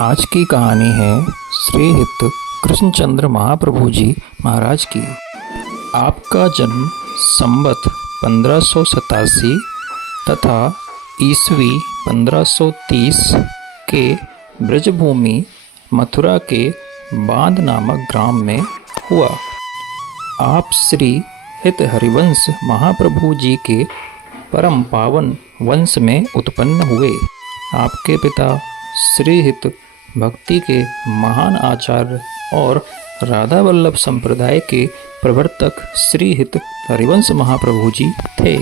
आज की कहानी है श्री हित कृष्णचंद्र महाप्रभु जी महाराज की। आपका जन्म संवत 1587 तथा ईस्वी 1530 के ब्रजभूमि मथुरा के बांध नामक ग्राम में हुआ। आप श्री हित हरिवंश महाप्रभु जी के परम पावन वंश में उत्पन्न हुए। आपके पिता श्री हित भक्ति के महान आचार्य और राधा वल्लभ संप्रदाय के प्रवर्तक श्री हित हरिवंश महाप्रभु जी थे।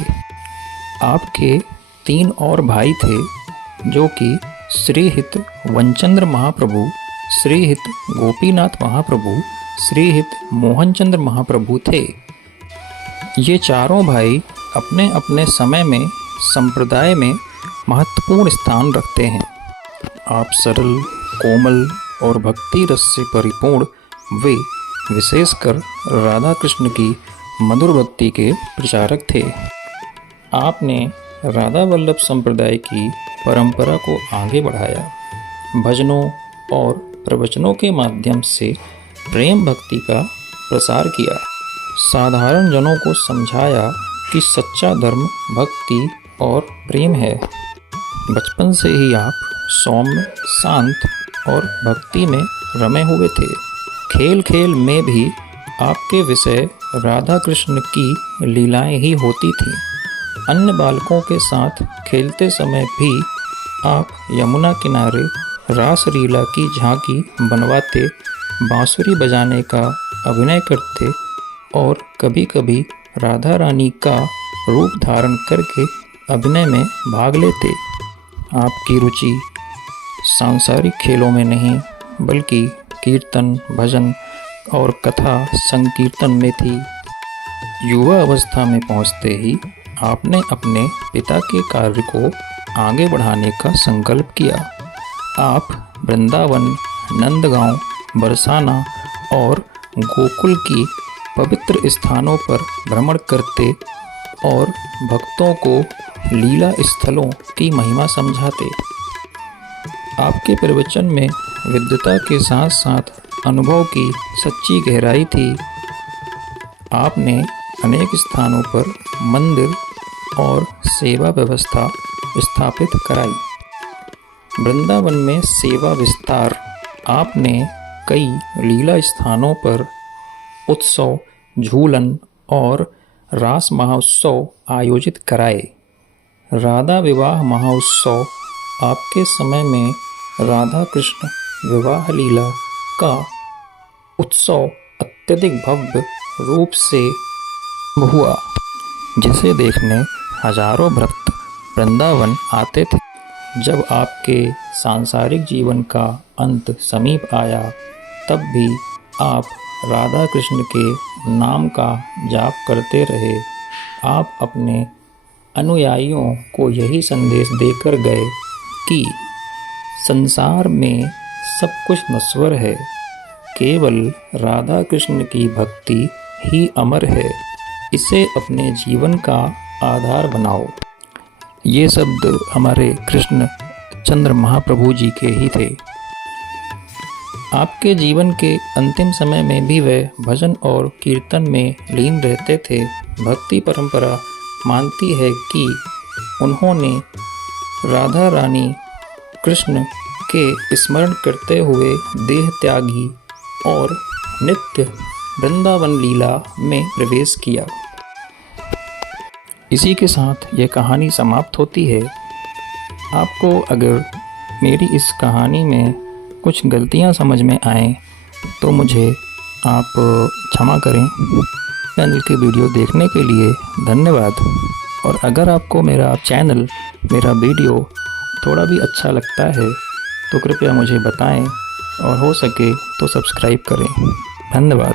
आपके 3 और भाई थे जो कि श्री हित वनचंद्र महाप्रभु, श्री हित गोपीनाथ महाप्रभु, श्री हित मोहनचंद्र महाप्रभु थे। ये चारों भाई अपने अपने समय में संप्रदाय में महत्वपूर्ण स्थान रखते हैं। आप सरल, कोमल और भक्ति रस से परिपूर्ण वे विशेषकर राधा कृष्ण की मधुर भक्ति के प्रचारक थे। आपने राधा वल्लभ संप्रदाय की परंपरा को आगे बढ़ाया। भजनों और प्रवचनों के माध्यम से प्रेम भक्ति का प्रसार किया। साधारण जनों को समझाया कि सच्चा धर्म भक्ति और प्रेम है। बचपन से ही आप सौम्य, शांत और भक्ति में रमे हुए थे। खेल खेल में भी आपके विषय राधा कृष्ण की लीलाएं ही होती थीं। अन्य बालकों के साथ खेलते समय भी आप यमुना किनारे रास लीला की झांकी बनवाते, बांसुरी बजाने का अभिनय करते और कभी कभी राधा रानी का रूप धारण करके अभिनय में भाग लेते। आपकी रुचि सांसारिक खेलों में नहीं बल्कि कीर्तन, भजन और कथा संकीर्तन में थी। युवा अवस्था में पहुंचते ही आपने अपने पिता के कार्य को आगे बढ़ाने का संकल्प किया। आप वृंदावन, नंदगांव, बरसाना और गोकुल की पवित्र स्थानों पर भ्रमण करते और भक्तों को लीला स्थलों की महिमा समझाते। आपके प्रवचन में विद्वता के साथ साथ अनुभव की सच्ची गहराई थी। आपने अनेक स्थानों पर मंदिर और सेवा व्यवस्था स्थापित कराई। वृंदावन में सेवा विस्तार, आपने कई लीला स्थानों पर उत्सव, झूलन और रास महोत्सव आयोजित कराए। राधा विवाह महोत्सव, आपके समय में राधा कृष्ण विवाह लीला का उत्सव अत्यधिक भव्य रूप से हुआ, जिसे देखने हजारों भक्त वृंदावन आते थे। जब आपके सांसारिक जीवन का अंत समीप आया तब भी आप राधा कृष्ण के नाम का जाप करते रहे। आप अपने अनुयायियों को यही संदेश देकर गए कि संसार में सब कुछ नश्वर है, केवल राधा कृष्ण की भक्ति ही अमर है, इसे अपने जीवन का आधार बनाओ। ये शब्द हमारे कृष्ण चंद्र महाप्रभु जी के ही थे। आपके जीवन के अंतिम समय में भी वे भजन और कीर्तन में लीन रहते थे। भक्ति परंपरा मानती है कि उन्होंने राधा रानी कृष्ण के स्मरण करते हुए देह त्यागी और नित्य वृंदावन लीला में प्रवेश किया। इसी के साथ यह कहानी समाप्त होती है। आपको अगर मेरी इस कहानी में कुछ गलतियां समझ में आएँ तो मुझे आप क्षमा करें। चैनल की वीडियो देखने के लिए धन्यवाद। और अगर आपको मेरा चैनल, मेरा वीडियो थोड़ा भी अच्छा लगता है तो कृपया मुझे बताएं और हो सके तो सब्सक्राइब करें। धन्यवाद।